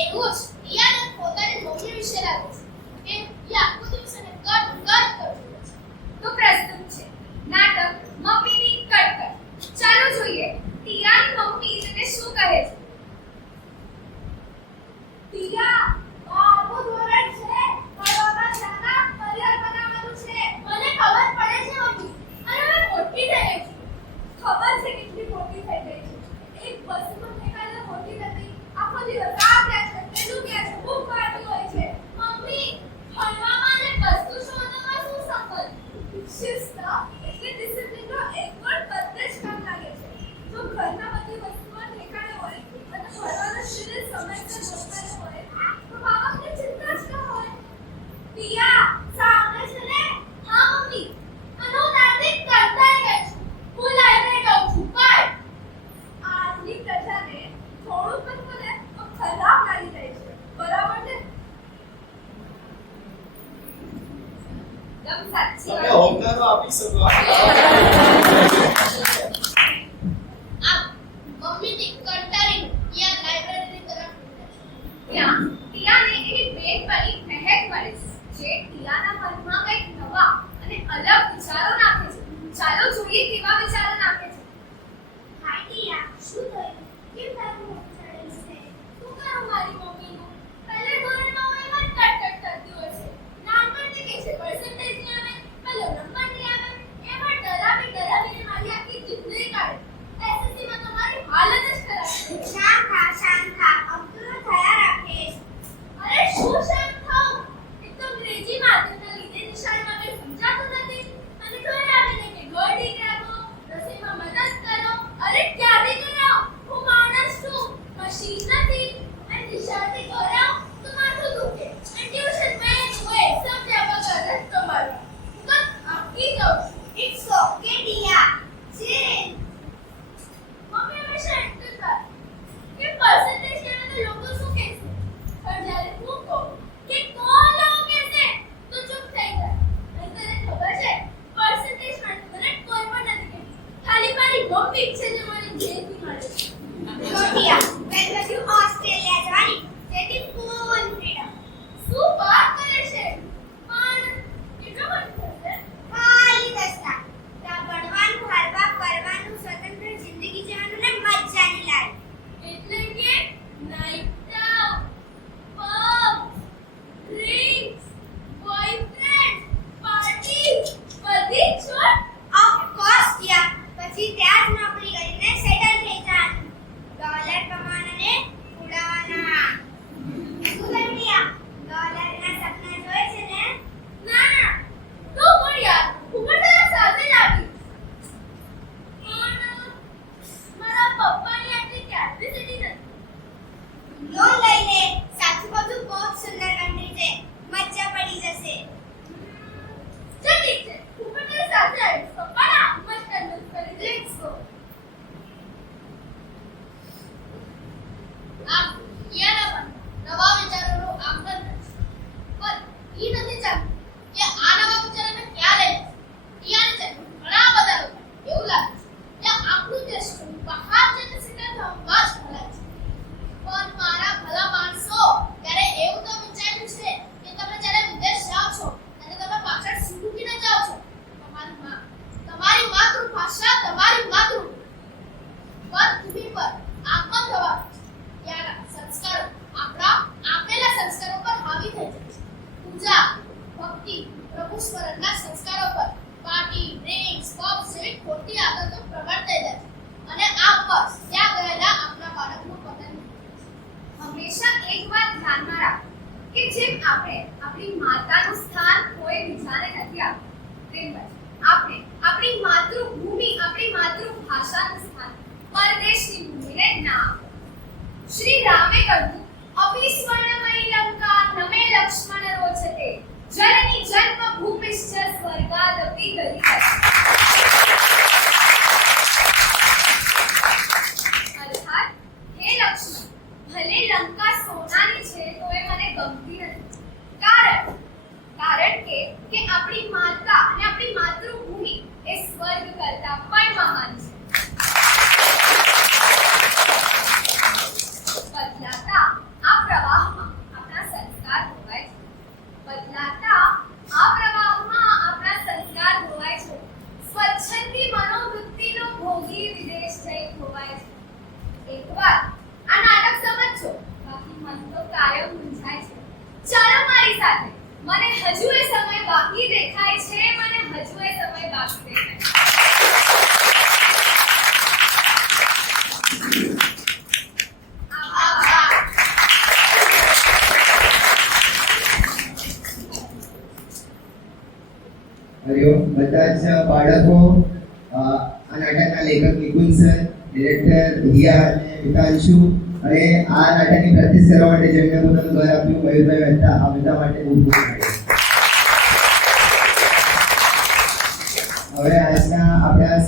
એવું જ રિયાને પોતાની મમ્મી વિશે લાગે છે કે એ આખો દિવસ એને કટ કરતી હોય છે. તો પ્રસ્તુત છે નાટક મમ્મીની કટકટ. ચાલો જોઈએ ટીયાની મમ્મી તેને શું કહે છે. ટીયા, બારમું ધોરણ છે, ભણવામાં સારા કરિયર બનાવવાનું છે. મને ખબર પડે છે મમ્મી, અને મેં મોટી થઈ ગઈ છું. ખબર છે કેટલી મોટી થઈ ગઈ છું. એક બસમાં ઠેકાણે મોટી નથી. આખો દિવસ આ ક્યાં છે, પેલું ક્યાં છે, બુક વાંચતી હોય છે. મમ્મી, ભણવામાં અને વસ્તુ શોધવામાં શું સંબંધ? શિસ્ત એટલે ડિસિપ્લિનનો એક પણ બધે જ કામ લાગે છે. જો ઘરના બધી વસ્તુઓ ઠેકાણે હોય અને ભણવાનો શિસ્ત સમયસર ગોઠવાયેલો હોય તો બાળકને ચિંતા જ ન હોય. પિયા, સાંભળે છે ને? હા મમ્મી, અને હું તારાથી કંટાળી ગઈ છું. હું લાઇબ્રેરી જાઉં છું. બાય. આજની પ્રજાને થોડું પણ બોલે તો ખરાબ લાગી જાય છે. બરાબર ને? એકદમ સાચી તમે વાત. હોમનારો આપી શકો. આ મમ્મીથી કંટાળીને પિયા લાઇબ્રેરી તરફ નીકળે છે. ત્યાં ટીયાને એની બેનપણી મહેક મળે છે જે ટીયાના મનમાં કંઈક નવા અને અલગ વિચારો નાખે છે. ચાલો જોઈએ કેવા વિચારો નાખે છે. હાય ટીયા, શું થયું? કેમ તારું મોઢું ચડેલું છે? શું કરું મારી મમ્મીનું? પહેલે ધોરણમાં હું એમાં જ કટ કરતી હોય છે. નાનપણથી કહે છે પર્સન્ટેજ નહીં આવે, પહેલો નંબર નહીં આવે. એમાં ડરાવીને મારી આખી જિંદગી કાઢે. એસએસસીમાં તો મારી હાલત જ ખરાબ થઈ. શાંત થા. અબ્દુલ થયા રાખે. અરે શું શાંત થાઉં? એક તો અંગ્રેજી માધ્યમના લીધે નિશાળમાં કંઈ સમજાતું નથી. અને ઘરે આવીને કે ગોળી રાખો, રસોઈમાં મદદ કરો. અરે ક્યારે કરો? હું માણસ છું, મશીન નથી. અને નિશાળથી ઘરે આવું તો માથું દુખે. અને ટ્યુશનમાં હોય સમજ્યા વગર રસ્તો મારો. હું તો થાકી જાઉં છું. It's okay Diya. Chill. Mummy હંમેશા એટલું જ કહે કે પર્સન્ટેજ કહેવાય તો લોકો શું કહેશે? પણ જ્યારે હું કહું કે કોણ લોકો કહેશે તો ચૂપ થઈ જાય. અને તને ખબર છે પર્સન્ટેજ માટે મને કોઈ પણ નથી કહેતી. ખાલી મારી મમ્મી છે જે મને જેલથી મળે છે. ગોટિયા, મેં કહ્યું ઓસ્ટ્રેલિયા જવાની જેથી ફૂલ ફ્રીડમ. શું વાત કરે છે? પણ કેટલો બધું થશે? ખાલી 10 લાખ. ત્યાં ભણવાનું, હરવા ફરવાનું, સ્વતંત્ર જિંદગી જીવવાનું ને મજાની લાઈફ. એટલે કે night out, pub, drinks, boyfriend, party, બધી છોડ. ઓફ કોર્સ યા. પછી ત્યાં જ નોકરી કરીને સેટલ થઈ જવાનું. ડોલર કમાવાના ને ઉડાવવાના. શું કરતીયા? ડોલરના સપના જોયે છે ને? ના. તું પણ યાર, હું પણ તારા સાથે જ આવી. પણ મારા પપ્પાની આટલી કેપેસિટી નથી. લોન લઈ લે. સાચું બધું બહુ જ સુંદર કન્ટ્રી છે. મજા પડી જશે. ચાલ ઠીક છે, હું પણ તારી સાથે આવીશ. પપ્પાના હાથમાં જ કન્વિન્સ કરી. Let's go. આમ પિયાના પણ નવા વિચારોનો આગમન થાય છે. પણ ઈ નથી જાણતું કે આ નવા વિચારોને ક્યાં લઈ જશે. પિયાને છે ઘણા બધા લોકો એવું લાગે છે કે આપણું દેશ બહાર જઈને સિટીમાં થવા જ ભલાય છે. પણ મારા ભલા માણસો, ત્યારે એવું તો વિચાર્યું છે કે તમે જ્યારે વિદેશ જાઓ છો અને તમે પાછળ સુધીને જાઓ છો, તમારી માતૃભાષા, તમારી પૃથ્વી પર આગમન થવાનું છે. ત્યાંના સંસ્કારો આપણા આપેલા સંસ્કારો પર હાવી થઈ જાય છે. પૂજા, ભક્તિ, પ્રભુ સ્મરણના સંસ્કારો પર પાર્ટી, ડ્રિંક્સ, પબ જેવી ખોટી આદતો પ્રબળ થઈ જાય છે. અને આ પર ત્યાં ગયેલા આપણા બાળકનું પતન. હંમેશા એક વાત ધ્યાનમાં રાખો કે જેમ આપણે આપણી માતાનું સ્થાન કોઈ બીજાને નથી આપ્યું, તેમ જ આપણે આપણી માતૃભૂમિ, આપણી માતૃભાષાનું સ્થાન પરદેશની ભૂમિને ના આપો. શ્રી રામે કહ્યું, અપી સ્વર્ણમયી લંકા નમે લક્ષ્મણ રોચતે જનની જન્મભૂમિશ્ચ સ્વર્ગાદપી ગરીયતે. અર્થાત હે લક્ષ્મણ, ભલે લંકા સોનાની છે તો એ મને ગમતી નથી. કારણ કે આપણી માતા અને આપણી માતૃભૂમિ એ સ્વર્ગ કરતા પણ મહાન છે. બદલાતા આ પ્રવાહ સાથે મને હજુ એ સમય બાકી દેખાય છે, મને હજુ એ સમય બાકી દેખાય છે. આભાર. હરિઓમ. બધા જ બાળકો આ નાટકના લેખક નિકુંજ સર, ડિરેક્ટર રિયા અને મિતાંશુ અને આ નાટકની પ્રેક્ટિસ કરવા માટે જેમને પોતાનું ઘર આપ્યું મયુરભાઈ મહેતા, આ બધા માટે ખૂબ ખૂબ આભાર. હવે આજના આપણા